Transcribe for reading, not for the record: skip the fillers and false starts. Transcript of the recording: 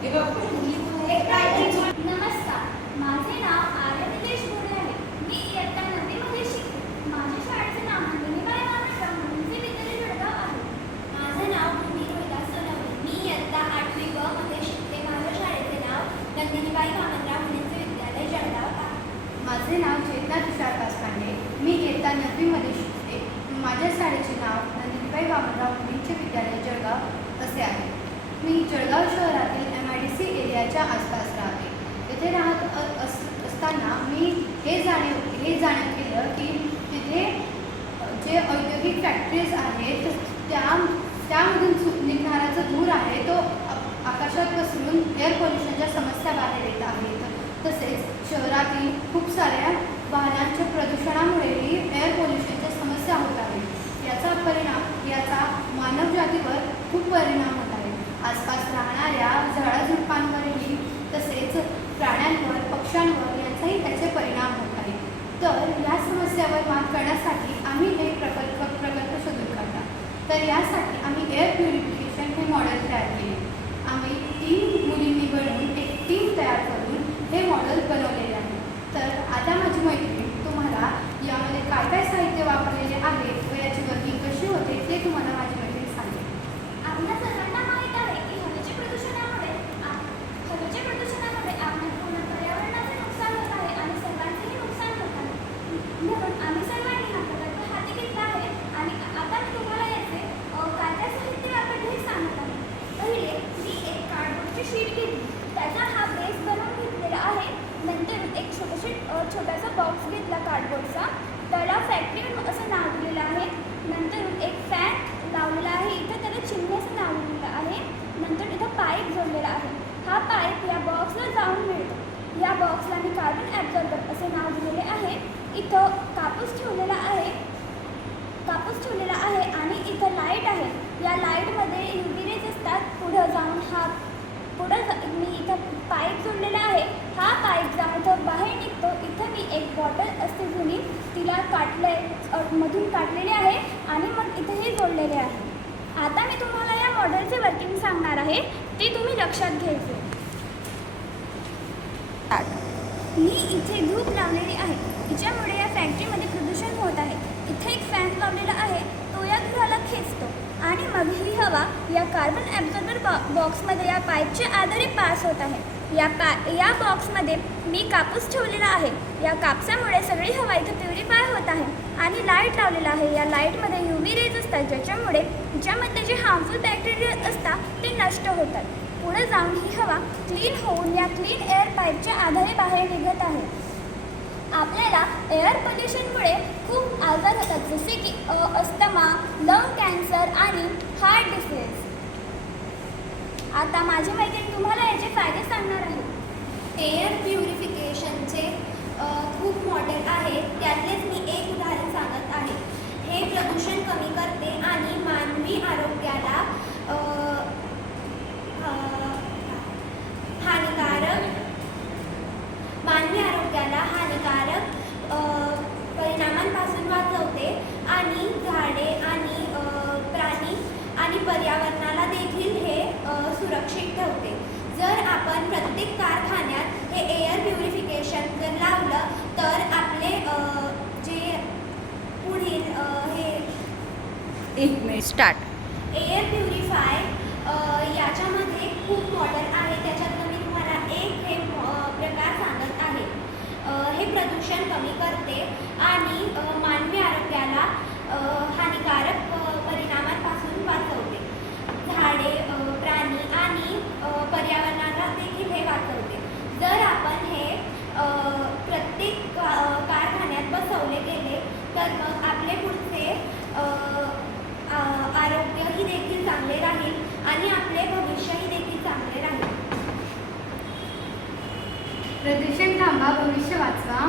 नमस्कार, माझे नाव आर्य निलेश गोरे आहे. मी इयत्ता 9वीमध्ये शिकते. माझ्या शाळेचे नाव नंदिनीबाई वामनराव मुलींचे विद्यालय जळगाव आहे. माझे नाव भूमी रोहिदास सोनवणे. मी इयत्ता 8वी ब मध्ये शिकते. माझ्या शाळेचे नाव नंदिनीबाई वामनराव मुलींचे विद्यालय जळगाव आहे. माझे नाव चेतना तुषार कासपांडे. मी इयत्ता 9वीमध्ये शिकते. माझ्या शाळेचे नाव नंदिनीबाई वामनराव मुलींचे विद्यालय जळगाव असे आहे. मी जळगाव शहरातील MIDC एरियाच्या आसपास राहते. तिथे राहत असताना मी हे जाणीव केलं की तिथे जे औद्योगिक फॅक्टरीज आहेत त्यामधून निघणारा जो धूर आहे तो आकाशात पसरून एअर पोल्युशनच्या समस्या बाहेर येत आहेत. तसेच शहरातील खूप साऱ्या वाहनांच्या प्रदूषणामुळेही एअर पोल्युशनच्या समस्या होत आहेत. याचा मानवजातीवर खूप परिणाम होत आहे. आसपास राहणाऱ्या झाडाझुडपांवरही तसेच प्राण्यांवर, पक्ष्यांवर यांचाही त्याचे परिणाम होत आहेत. तर या समस्यावर मात करण्यासाठी आम्ही एक प्रकल्प शोधून काढला. तर यासाठी आम्ही एअर प्युरिफिकेशन हे मॉडेल तयार केले. आम्ही 3 मुलींनी मिळून एक टीम तयार करून हे मॉडेल बनवलेले आहे. तर आता माझी मैत्रीण तुम्हाला यामध्ये काय काय साहित्य वापरलेले आहे व याची वर्किंग कशी होते ते तुम्हाला माझी मैत्रीण सांगेल. आपल्या सर्वांना माहीत आहे की हवेच्या प्रदूषणामुळे आपल्या पूर्ण पर्यावरणाचे नुकसान होत आहे आणि सर्वांचेही नुकसान होत आहे. म्हणून आम्ही सर्वांनी हा प्रकल्प हाती घेतला आहे आणि आता मी तुम्हाला याचे काय काय साहित्य वापरले हे सांगत आहे. पहिले मी एक कार्डबोर्डची शीट घेतली. त्याचा हा बेस बनवून घेतलेला आहे. नंतर एक छोटासा बॉक्स घेतला कार्डबोर्डचा. त्याला फॅक्टरी असं नाव दिलेलं आहे. नंतर एक फॅन लावलेला आहे. इथं त्याला चिमणी असं नाव दिलेलं आहे. नंतर इथं पाईप जोडलेला आहे. हा पाईप या बॉक्सला जाऊन मिळतो. या बॉक्सला मी कार्बन ॲब्झॉर्बर असे नाव दिलेले आहे. इथं कापूस ठेवलेला आहे आणि इथं लाईट आहे. या लाईटमध्ये UV रेज असतात. मी इथं पाईप जोडलेला आहे. हा पाईप इथं बाहेर निघतो. इथं मी एक बॉटल असते जुनी, तिला मधून काढलेली आहे आणि मग इथं हे जोडलेले आहे. आता मी तुम्हाला या मॉडेलचे वर्किंग सांगणार आहे. ते तुम्ही लक्षात घ्यायचे. मी इथे धूप लावलेली आहे. तिच्यामुळे या फॅक्टरीमध्ये प्रदूषण होत आहे. इथे एक फॅन लावलेला आहे. तो या धुराला खेचतो आणि मग ही हवा या कार्बन ॲब्झॉर्बर बॉक्समध्ये या पाईपच्या आधारे पास होत आहे. या बॉक्समध्ये मी कापूस ठेवलेला आहे. या कापसामुळे सगळी हवा इथं प्युरिफाय होत आहे आणि लाईट लावलेला आहे. या लाईटमध्ये UV रेज असतात ज्याच्यामध्ये जे हार्मफुल बॅक्टेरिया असतात ते नष्ट होतात. पुढे जाऊन ही हवा क्लीन होऊन या क्लीन एअर पाईपच्या आधारे बाहेर निघत आहे. आपल्याला एअर पोल्युशनमुळे खूप आजार होतात, जसे की अस्थमा, लंग कॅन्सर आणि हार्ट डिसीज. आता माझी मैत्रीण तुम्हाला याचे फायदे सांगणार आहे. एअर प्युरिफिकेशनचे खूप मॉडेल आहेत. त्यातलेच मी एक उदाहरण सांगत आहे. हे प्रदूषण कमी करते आणि मानवी आरोग्याला हानिकारक परिणामांपासून वाचवते आणि झाडे आणि प्राणी आणि पर्यावरणाला देखील हे सुरक्षित ठेवते. जर आपण प्रत्येक कारखान्यात हे एअर प्युरिफिकेशन जर लावलं तर आपले जे पुढील हे एअर प्युरिफाय याच्यामध्ये खूप मॉडेल आहे. त्याच्यातनं मी तुम्हाला एक हे प्रकार सांगत आहे. हे प्रदूषण कमी करते आणि मानवी आरोग्याला हानिकारक परिणामांपासून वाचवते. झाडे, प्राणी आणि पर्यावरणाला देखील हे वाचवते. जर आपण हे प्रत्येक कारखान्यात बसवले गेले तर मग आपले पुढचे आरोग्यही देखील चांगले राहील आणि आपले भविष्यही देखील चांगले राहील. प्रदूषण थांबवा, भविष्य वाचवा.